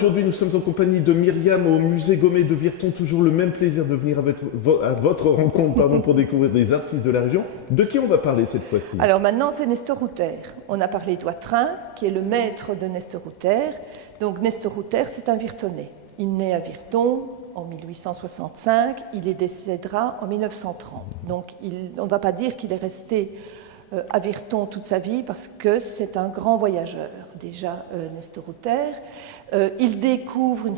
aujourd'hui, nous sommes en compagnie de Myriam au musée Gommet de Virton. Toujours le même plaisir de venir à votre rencontre pour découvrir des artistes de la région. De qui on va parler cette fois-ci? Alors maintenant, c'est Nestor Router. On a parlé d'Oitrin, qui est le maître de Nestor Router. Donc Nestor Router, c'est un Virtonais. Il naît à Virton en 1865, il y décédera en 1930. Donc on ne va pas dire qu'il est resté à Virton toute sa vie parce que c'est un grand voyageur, déjà Nestor Router. Il se découvre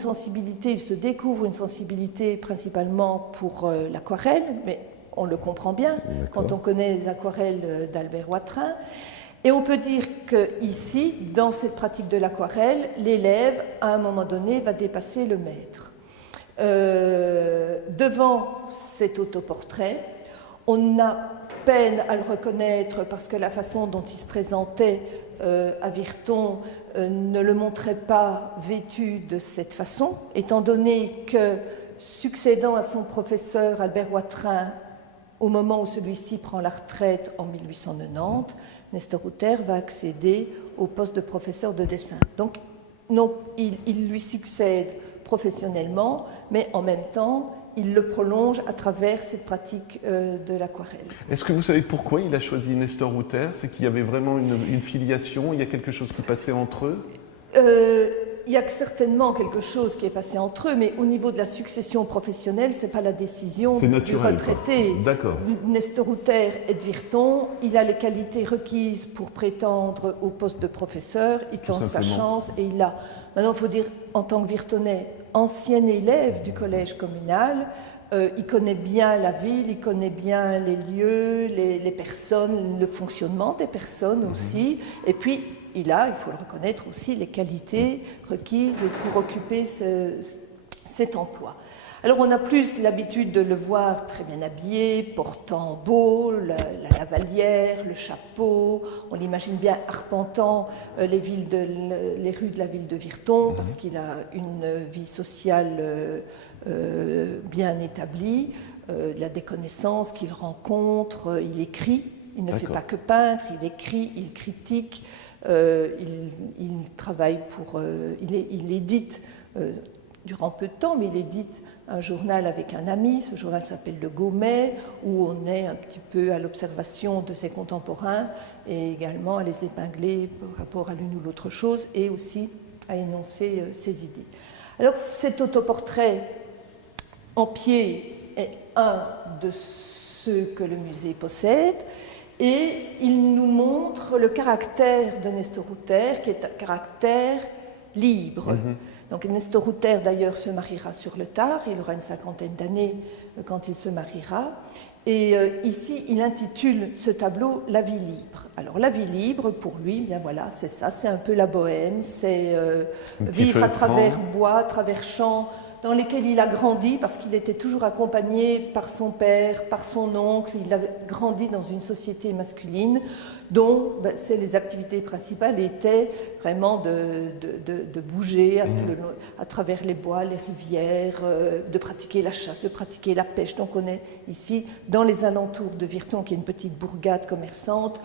une sensibilité principalement pour l'aquarelle, mais on le comprend bien quand on connaît les aquarelles d'Albert Oitrin. Et on peut dire qu'ici, dans cette pratique de l'aquarelle, l'élève, à un moment donné, va dépasser le maître. Devant cet autoportrait, on a peine à le reconnaître parce que la façon dont il se présentait à Virton ne le montrait pas vêtu de cette façon, étant donné que, succédant à son professeur Albert Oitrin, au moment où celui-ci prend la retraite en 1890, Nestor Router va accéder au poste de professeur de dessin. Donc, non, il lui succède professionnellement, mais en même temps, il le prolonge à travers cette pratique de l'aquarelle. Est-ce que vous savez pourquoi il a choisi Nestor Router? C'est qu'il y avait vraiment une filiation, il y a quelque chose qui passait entre eux? Il y a certainement quelque chose qui est passé entre eux, mais au niveau de la succession professionnelle, ce n'est pas la décision du retraité. D'accord. Nestor Router est de Virton, il a les qualités requises pour prétendre au poste de professeur, il tente sa chance et il l'a. Maintenant, il faut dire, en tant que Virtonais, ancien élève du collège communal, il connaît bien la ville, il connaît bien les lieux, les personnes, le fonctionnement des personnes aussi, et puis il a, il faut le reconnaître aussi, les qualités requises pour occuper cet emploi. Alors on a plus l'habitude de le voir très bien habillé, portant beau, la lavalière, le chapeau, on l'imagine bien arpentant les rues de la ville de Virton parce qu'il a une vie sociale bien établie, la déconnaissance qu'il rencontre, il écrit, il ne fait pas que peindre, il écrit, il critique, il travaille il édite durant peu de temps, mais il édite un journal avec un ami, ce journal s'appelle Le Gommet, où on est un petit peu à l'observation de ses contemporains et également à les épingler par rapport à l'une ou l'autre chose et aussi à énoncer ses idées. Alors cet autoportrait en pied est un de ceux que le musée possède et il nous montre le caractère de Nestor Router qui est un caractère libre. Donc Nestor Router d'ailleurs se mariera sur le tard, il aura une 50aine d'années quand il se mariera. Et ici, il intitule ce tableau « La vie libre ». Alors la vie libre, pour lui, bien voilà, c'est ça, c'est un peu la bohème, c'est vivre à travers bois, à travers champs, dans lesquels il a grandi, parce qu'il était toujours accompagné par son père, par son oncle, il a grandi dans une société masculine, dont les activités principales étaient vraiment de bouger à travers les bois, les rivières, de pratiquer la chasse, de pratiquer la pêche. Donc on est ici dans les alentours de Virton, qui est une petite bourgade commerçante,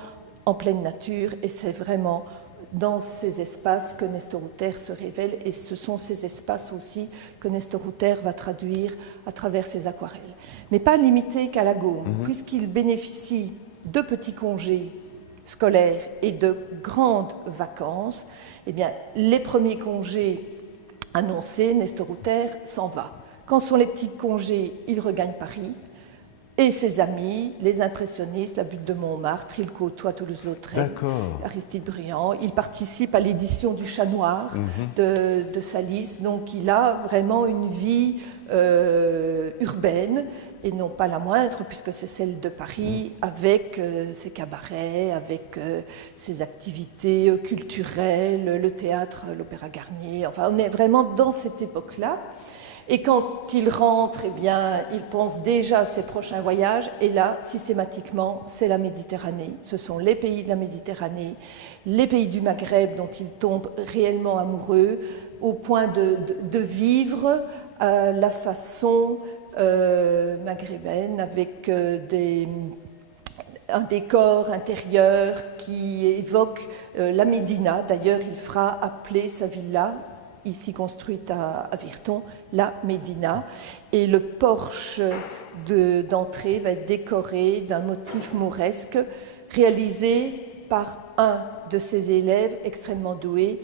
en pleine nature, et c'est vraiment dans ces espaces que Nestor Router se révèle, et ce sont ces espaces aussi que Nestor Router va traduire à travers ses aquarelles. Mais pas limité qu'à la Gaume, puisqu'il bénéficie de petits congés scolaires et de grandes vacances. Eh bien, les premiers congés annoncés, Nestor Router s'en va. Quand sont les petits congés, il regagne Paris. Et ses amis, les impressionnistes, la butte de Montmartre, il côtoie Toulouse-Lautrec, Aristide Briand. Il participe à l'édition du Chat Noir de Salis. Donc il a vraiment une vie urbaine, et non pas la moindre, puisque c'est celle de Paris, avec ses cabarets, avec ses activités culturelles, le théâtre, l'Opéra Garnier. Enfin, on est vraiment dans cette époque-là. Et quand il rentre, eh bien, il pense déjà à ses prochains voyages. Et là, systématiquement, c'est la Méditerranée. Ce sont les pays de la Méditerranée, les pays du Maghreb dont il tombe réellement amoureux, au point de vivre à la façon maghrébine, avec un décor intérieur qui évoque la Médina. D'ailleurs, il fera appeler sa villa ici construite à Virton, la Médina. Et le porche d'entrée va être décoré d'un motif mauresque réalisé par un de ses élèves extrêmement doué,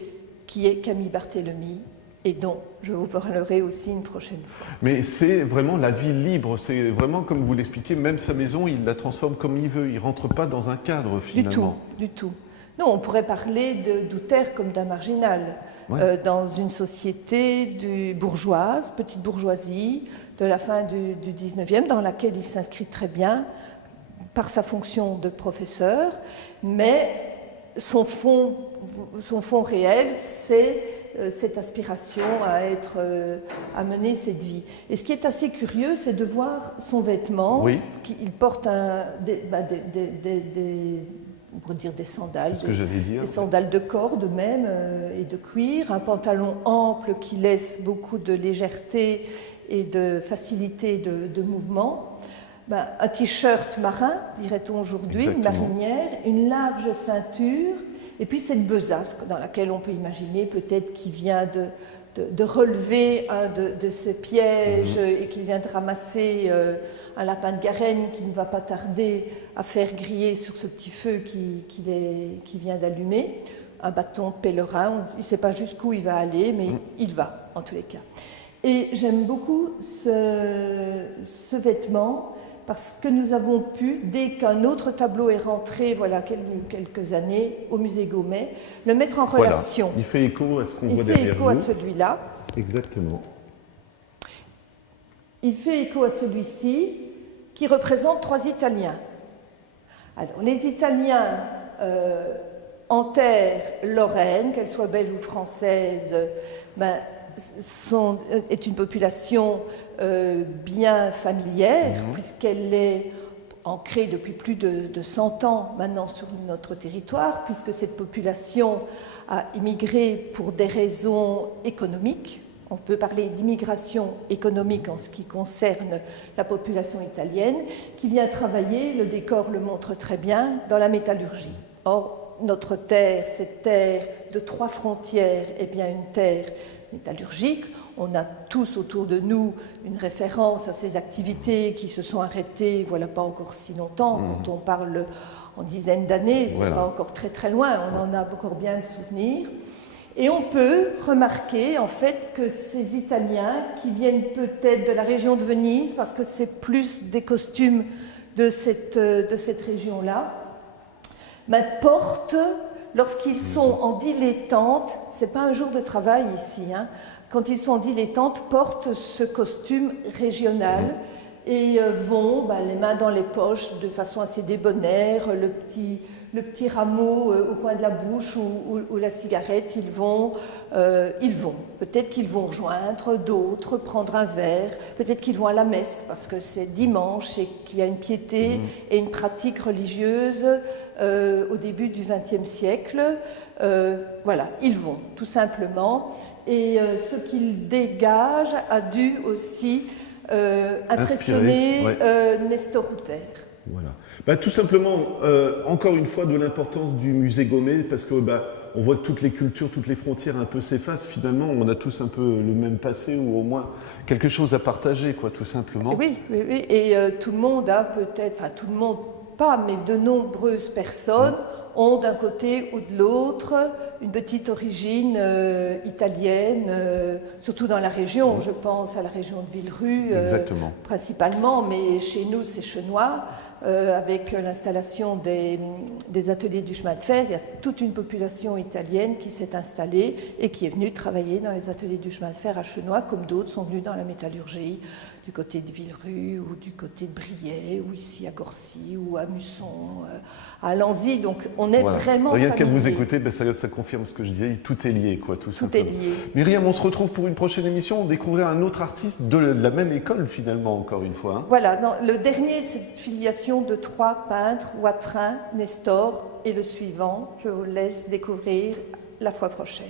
qui est Camille Barthélemy, et dont je vous parlerai aussi une prochaine fois. Mais c'est vraiment la vie libre, c'est vraiment comme vous l'expliquez, même sa maison, il la transforme comme il veut, il ne rentre pas dans un cadre finalement. Du tout. Non, on pourrait parler d'Outer comme d'un marginal, ouais. Dans une société bourgeoise, petite bourgeoisie, de la fin du 19e, dans laquelle il s'inscrit très bien par sa fonction de professeur, mais son fond réel, c'est cette aspiration à mener cette vie. Et ce qui est assez curieux, c'est de voir son vêtement. Oui. Il porte on pourrait dire des sandales, des sandales de corde même et de cuir, un pantalon ample qui laisse beaucoup de légèreté et de facilité de mouvement, un t-shirt marin, dirait-on aujourd'hui, une marinière, une large ceinture, et puis cette besace dans laquelle on peut imaginer peut-être qu'il vient de relever un de ces pièges et qu'il vient de ramasser un lapin de Garenne qui ne va pas tarder à faire griller sur ce petit feu qui vient d'allumer, un bâton de pèlerin, il ne sait pas jusqu'où il va aller, mais il va en tous les cas. Et j'aime beaucoup ce vêtement parce que nous avons pu, dès qu'un autre tableau est rentré, voilà quelques années, au musée Gaumet, le mettre en relation. Il fait écho à ce qu'on voit derrière vous. Il fait écho à celui-là. Exactement. Il fait écho à celui-ci, qui représente 3 Italiens. Alors, les Italiens en terre lorraine, qu'elle soit belge ou française, est une population bien familière, puisqu'elle est ancrée depuis plus de 100 ans maintenant sur notre territoire, puisque cette population a immigré pour des raisons économiques. On peut parler d'immigration économique en ce qui concerne la population italienne, qui vient travailler, le décor le montre très bien, dans la métallurgie. Or, notre terre, cette terre de 3 frontières, est bien une terre métallurgique. On a tous autour de nous une référence à ces activités qui se sont arrêtées, voilà pas encore si longtemps. Quand on parle en dizaines d'années, c'est pas encore très très loin, on en a encore bien le souvenir. Et on peut remarquer en fait que ces Italiens qui viennent peut-être de la région de Venise, parce que c'est plus des costumes de cette région-là, portent, lorsqu'ils sont en dilettante, c'est pas un jour de travail ici, quand ils sont en dilettante, portent ce costume régional et vont les mains dans les poches de façon assez débonnaire, le petit rameau au coin de la bouche ou la cigarette, ils vont. Peut-être qu'ils vont rejoindre d'autres, prendre un verre, peut-être qu'ils vont à la messe parce que c'est dimanche et qu'il y a une piété et une pratique religieuse au début du XXe siècle. Voilà, ils vont tout simplement. Et ce qu'ils dégagent a dû aussi impressionner Nestor Rutter. Voilà. Tout simplement, encore une fois, de l'importance du musée Gaumet, parce que on voit que toutes les cultures, toutes les frontières un peu s'effacent. Finalement, on a tous un peu le même passé, ou au moins quelque chose à partager, tout simplement. Oui. Et tout le monde a peut-être, enfin tout le monde pas, mais de nombreuses personnes ont d'un côté ou de l'autre une petite origine italienne, surtout dans la région. Je pense à la région de Villerue, principalement, mais chez nous c'est Chenois. Avec l'installation des ateliers du chemin de fer, il y a toute une population italienne qui s'est installée et qui est venue travailler dans les ateliers du chemin de fer à Chenois, comme d'autres sont venus dans la métallurgie du côté de Villerue ou du côté de Briey, ou ici à Gorcy, ou à Musson, à Alanzy. Donc on est vraiment Rien qu'à familier. vous écouter, ça confirme ce que je disais, tout est lié, tout simplement. Tout est lié. Myriam, on se retrouve pour une prochaine émission, on découvrira un autre artiste de la même école finalement, encore une fois. Voilà, le dernier de cette filiation de 3 peintres, Watrin, Nestor, et le suivant, je vous laisse découvrir la fois prochaine.